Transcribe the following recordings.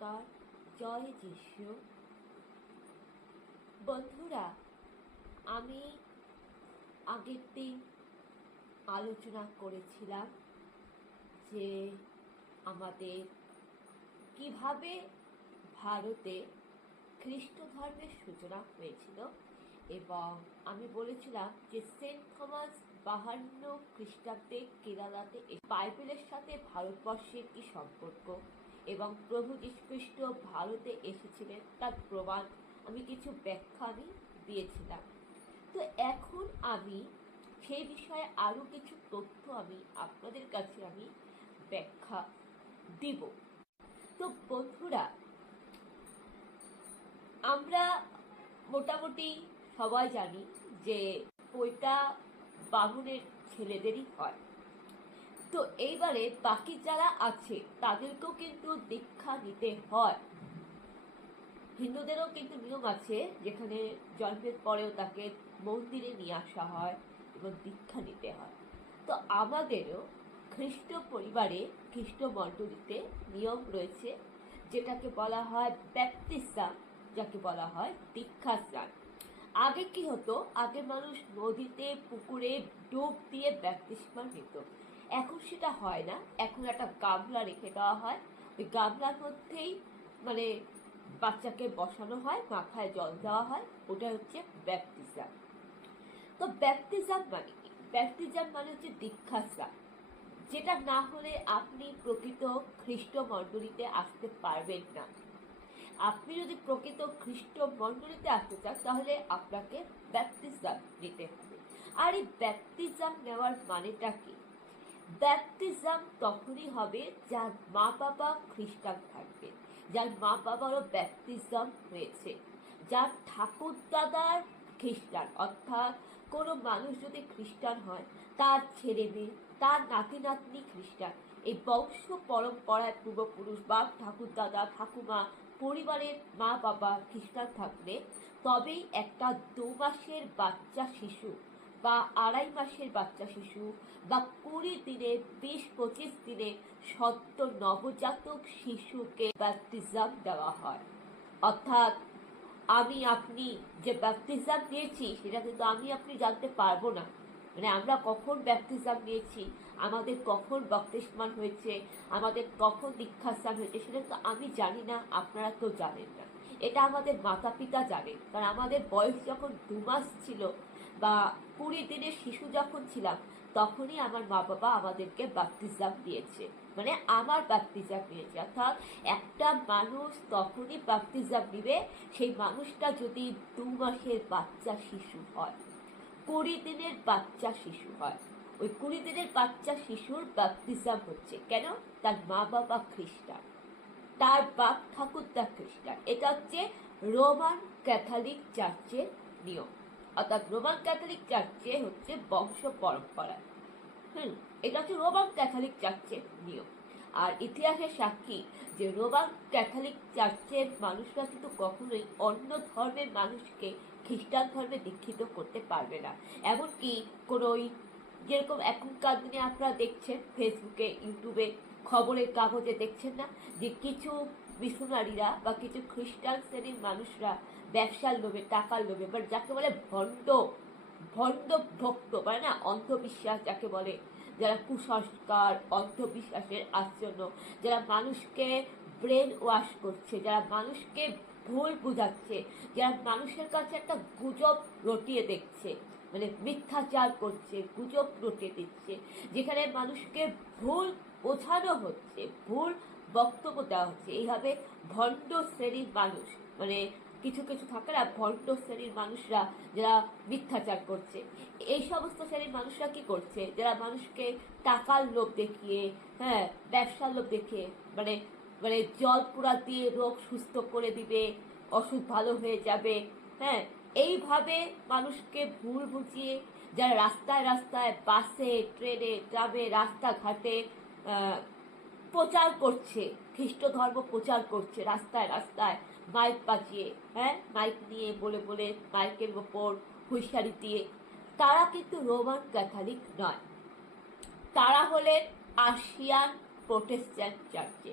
নমস্কার, জয় যিশু। বন্ধুরা, আমি আগের দিন আলোচনা করেছিলাম যে আমাদের কিভাবে ভারতে খ্রিস্ট ধর্মের সূচনা হয়েছিল, এবং আমি বলেছিলাম যে সেন্ট থমাস 52 খ্রিস্টাব্দে কেরালাতে বাইবেলের সাথে ভারতবর্ষের কি সম্পর্ক, এবং প্রভু যীশুখ্রিস্ট ভারতে এসেছিলেন তার প্রমাণ আমি কিছু ব্যাখ্যা দিয়েছিলাম। তো এখন আমি সেই বিষয়ে আরো কিছু তথ্য আপনাদের কাছে ব্যাখ্যা দিব। তো বন্ধুরা, আমরা মোটামুটি সবাই জানি যে পৈতা বামুনের ছেলেদেরই হয়। তো এইবারে বাকি যারা আছে তাদেরকেও কিন্তু দীক্ষা নিতে হয়। হিন্দুদেরও কিন্তু নিয়ম আছে যেখানে জন্মের পরেও তাকে মন্দিরে নিয়ে আসা হয় এবং দীক্ষা নিতে হয়। তো আমাদেরও খ্রিস্ট পরিবারে, খ্রিস্ট মণ্ডলীতে নিয়ম রয়েছে যেটাকে বলা হয় ব্যাপ্তিস্ম, যাকে বলা হয় দীক্ষা স্নান। আগে কি হতো, আগে মানুষ নদীতে পুকুরে ডুব দিয়ে ব্যাপ্তিস্ম নিত। এখন সেটা হয় না, এখন একটা গামলা রেখে দেওয়া হয়, ওই গামলার মধ্যেই বাচ্চাকে বসানো হয়, মাথায় জল দেওয়া হয়, ওটা হচ্ছে ব্যাপ্তিস্ম। তো ব্যাপ্তিস্ম মানে কি? ব্যাপ্তিস্ম মানে হচ্ছে দীক্ষা স্নান, যেটা না হলে আপনি প্রকৃত খ্রিস্ট মণ্ডলীতে আসতে পারবেন না। আপনি যদি প্রকৃত খ্রিস্ট মণ্ডলীতে আসতে চান তাহলে আপনাকে ব্যাপ্তিস্ম নিতে হবে। আর এই ব্যাপ্তিস্ম নেওয়ার মানেটা কি? ব্যাপ্তিস্ম তখনই হবে যার মা বাবা খ্রিস্টান থাকবে, যার মা বাবারও ব্যাপ্তিস্ম হয়েছে, যার ঠাকুর দাদার খ্রিস্টান, অর্থাৎ কোনো মানুষ যদি খ্রিস্টান হয় তার ছেলে মেয়ে, তার নাতি নাতনি খ্রিস্টান, এই বংশ পরম্পরায় পূর্বপুরুষ বা ঠাকুর দাদা ঠাকুমা পরিবারের মা বাবা খ্রিস্টান থাকলে তবেই একটা 2 মাসের বাচ্চা শিশু বা 2.5 মাসের বাচ্চা শিশু বা 20 দিনের 20-25 দিনের সদ্য নবজাতক শিশুকে ব্যাপ্তিস্ম দেওয়া হয়। অর্থাৎ আপনি যে ব্যাপ্তিস্ম নিয়েছি সেটা কিন্তু আপনি জানতে পারবো না। আমরা কখন ব্যাপ্তিস্ম নিয়েছি, আমাদের কখন বপ্তিস্মান হয়েছে, আমাদের কখন দীক্ষাস্থান হয়েছে, সেটা তো আমি জানি না, আপনারা তো জানেন না। এটা আমাদের মাতা পিতা জানেন, কারণ আমাদের বয়স যখন 2 মাস ছিল বা 20 দিনের শিশু যখন ছিলাম তখনই আমার মা বাবা আমাদেরকে ব্যাপ্তিস্ম দিয়েছে, আমার ব্যাপ্তিস্ম নিয়েছে। অর্থাৎ একটা মানুষ তখনই ব্যাপ্তিস্ম নিবে সেই মানুষটা যদি 2 মাসের বাচ্চা শিশু হয়, 20 দিনের বাচ্চা শিশু হয়। ওই 20 দিনের বাচ্চা শিশুর ব্যাপ্তিস্ম হচ্ছে কেন? তার মা বাবা খ্রিস্টান, তার বাপ ঠাকুরদা খ্রিস্টান। এটা হচ্ছে রোমান ক্যাথলিক চার্চের নিয়ম। অর্থাৎ রোমান ক্যাথলিক চার্চে হচ্ছে বংশ পরম্পরা। এটা হচ্ছে রোমান ক্যাথলিক চার্চের নিয়ম। আর ইতিহাসের সাক্ষী যে রোমান ক্যাথলিক চার্চের মানুষরা কিন্তু কখনোই অন্য ধর্মের মানুষকে খ্রিস্টান ধর্মে দীক্ষিত করতে পারবে না। এমনকি কোনো যেরকম এখনকার দিনে আপনারা দেখছেন ফেসবুকে, ইউটিউবে, খবরের কাগজে দেখছেন না যে কিছু মিশনারিরা বা কিছু খ্রিস্টান শ্রেণীর মানুষরা ব্যবসার লোভে, টাকার লোভে, যাকে বলে ভণ্ড ভক্ত, অন্ধবিশ্বাস যাকে বলে, যারা কুসংস্কার, অন্ধবিশ্বাসের আশ্রয়, যারা মানুষকে ব্রেন ওয়াশ করছে, যারা মানুষকে ভুল বুঝাচ্ছে, যারা মানুষের কাছে একটা গুজব রটিয়ে দেখছে, মিথ্যাচার করছে, গুজব রটিয়ে দিচ্ছে, যেখানে মানুষকে ভুল বোঝানো হচ্ছে, ভুল বক্তব্য দেওয়া হচ্ছে। এইভাবে ভণ্ড শ্রেণীর মানুষ, কিছু কিছু থাকে না ভণ্ড শ্রেণীর মানুষরা যারা মিথ্যাচার করছে, এই সমস্ত শ্রেণীর মানুষরা কি করছে, যারা মানুষকে টাকার লোভ দেখিয়ে, ব্যবসার লোভ দেখিয়ে, জল পোড়া দিয়ে রোগ সুস্থ করে দিবে, অসুখ ভালো হয়ে যাবে, এইভাবে মানুষকে ভুল বুঝিয়ে যারা রাস্তায় রাস্তায়, বাসে, ট্রেনে, ট্রামে, রাস্তাঘাটে প্রচার করছে, খ্রিস্ট ধর্ম প্রচার করছে, রাস্তায় রাস্তায় মাইক বাজিয়ে, মাইক নিয়ে বলে বলে, মাইকের ওপর হুঁশিয়ারি দিয়ে, তারা কিন্তু রোমান ক্যাথলিক নয়, তারা হলেন আর্সিয়ান প্রোটেস্ট্যান্ট চার্চে।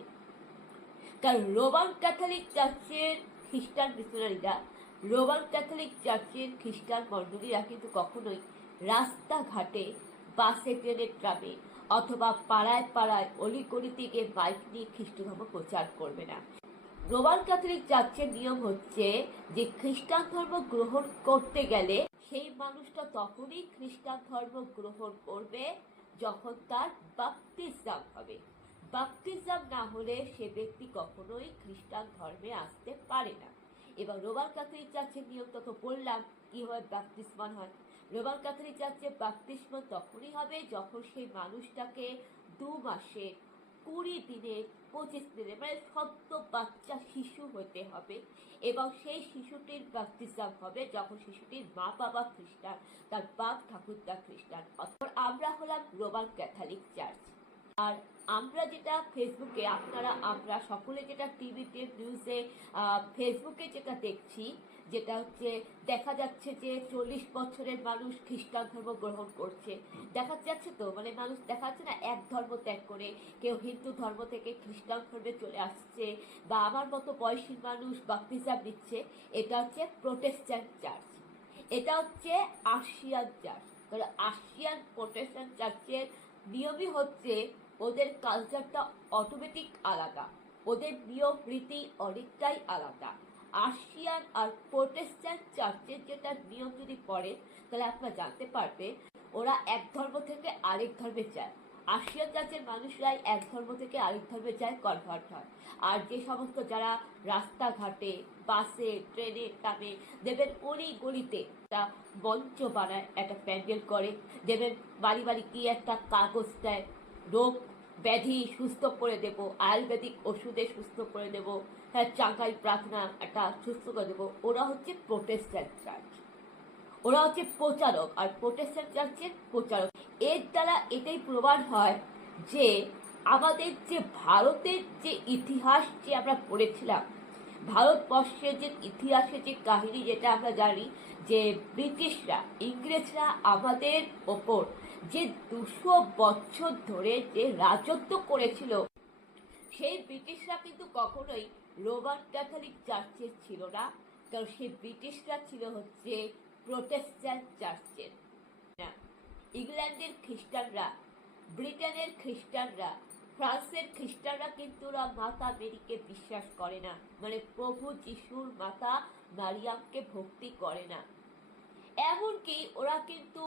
কারণ রোমান ক্যাথলিক চার্চের খ্রিস্টান মিশনারিরা, রোমান ক্যাথলিক চার্চের খ্রিস্টান মণ্ডলীরা কিন্তু কখনোই রাস্তাঘাটে, বাসে, ট্রেনে, ট্রামে অথবা পাড়ায় পাড়ায় অলিগলিতে গিয়ে মাইক নিয়ে খ্রিস্ট ধর্ম প্রচার করবে না। রোমান ক্যাথলিক চার্চের নিয়ম হচ্ছে যে খ্রিস্টান ধর্ম গ্রহণ করতে গেলে সেই মানুষটা তখনই খ্রিস্টান ধর্ম গ্রহণ করবে যখন তার বাপ্তিস্ম হবে। বাপ্তিস্ম না হলে সে ব্যক্তি কখনোই খ্রিস্টান ধর্মে আসতে পারে না। এবার রোমান ক্যাথলিক চার্চের নিয়ম তো বললাম কিভাবে বাপ্তিস্ম হয়। রোমান ক্যাথলিক চার্চের বাপ্তিস্ম তখনই হবে যখন সেই মানুষটাকে 2 মাসে, 20 দিনে, 25 দিনে, মানে সদ্য বাচ্চা শিশু হতে হবে এবং সেই শিশুটির বাপ্তিস্ম হবে যখন শিশুটির মা বাবা খ্রিস্টান, তার বাপ ঠাকুরদা খ্রিস্টান। অর্থাৎ আমরা হলাম রোমান ক্যাথলিক চার্চ। আর আমরা যেটা ফেসবুকে, আমরা সকলে যেটা টিভিতে, নিউজে, ফেসবুকে যেটা দেখছি, যেটা হচ্ছে দেখা যাচ্ছে যে 40 বছরের মানুষ খ্রিস্টান ধর্ম গ্রহণ করছে, দেখা যাচ্ছে তো, মানে মানুষ দেখা যাচ্ছে না, এক ধর্ম ত্যাগ করে কেউ হিন্দু ধর্ম থেকে খ্রিস্টান ধর্মে চলে আসছে, বা আমার মতো বয়সী মানুষ বাপ্তিস্ম নিচ্ছে। এটা হচ্ছে প্রোটেস্ট্যান্ট চার্চ, এটা হচ্ছে আর্শিয়ান চার্চ। কারণ আর্শিয়ান প্রোটেস্ট্যান্ট চার্চের নিয়মই হচ্ছে ওদের কালচারটা অটোমেটিক আলাদা, ওদের নিয়ম রীতি অনেকটাই আলাদা। আর্শিয়ান আর প্রোটেস্ট্যান্ট চার্চের যেটা নিয়ম যদি পড়ে তাহলে আপনারা জানতে পারবে ওরা এক ধর্ম থেকে আরেক ধর্মে যায়। আর্শিয়ান চার্চের মানুষরাই এক ধর্ম থেকে আরেক ধর্মে যায়, কনভার্ট হয়। আর যে সমস্ত যারা রাস্তাঘাটে, বাসে, ট্রেনে, ট্রামে দেবেন অলি গলিতে একটা মঞ্চ বানায়, একটা প্যান্ডেল করে, দেবেন বাড়ি বাড়ি কি একটা কাগজ দেয়, রোগ ব্যাধি সুস্থ করে দেব, আয়ুর্বেদিক ওষুধে সুস্থ করে দেব, হ্যাঁ চাঙ্গাই প্রার্থনা একটা সুস্থ করে দেবো। ওরা হচ্ছে প্রোটেস্ট্যান্ট চার্চ, ওরা হচ্ছে প্রচারক, আর প্রোটেস্ট্যান্ট চার্চের প্রচারক। এর দ্বারা এটাই প্রমাণ হয় যে আমাদের যে ভারতের যে ইতিহাস যে আমরা পড়েছিলাম, ভারতবর্ষের যে ইতিহাসের যে কাহিনী যেটা আমরা জানি, যে ব্রিটিশরা, ইংরেজরা আমাদের ওপর যে 200 বছর ধরে যে রাজত্ব করেছিল, সেই ব্রিটিশরা কিন্তু কখনোই রোমান ক্যাথলিক চার্চের ছিল না। কারণ সেই ব্রিটিশরা ছিল হচ্ছে প্রোটেস্ট্যান্ট চার্চের। ইংল্যান্ডের খ্রিস্টানরা, ব্রিটেনের খ্রিস্টানরা, ফ্রান্সের খ্রিস্টানরা কিন্তু ওরা মাতা মেরিকে বিশ্বাস করে না, মানে প্রভু যিশুর মাতা মারিয়ামকে ভক্তি করে না। এমনকি ওরা কিন্তু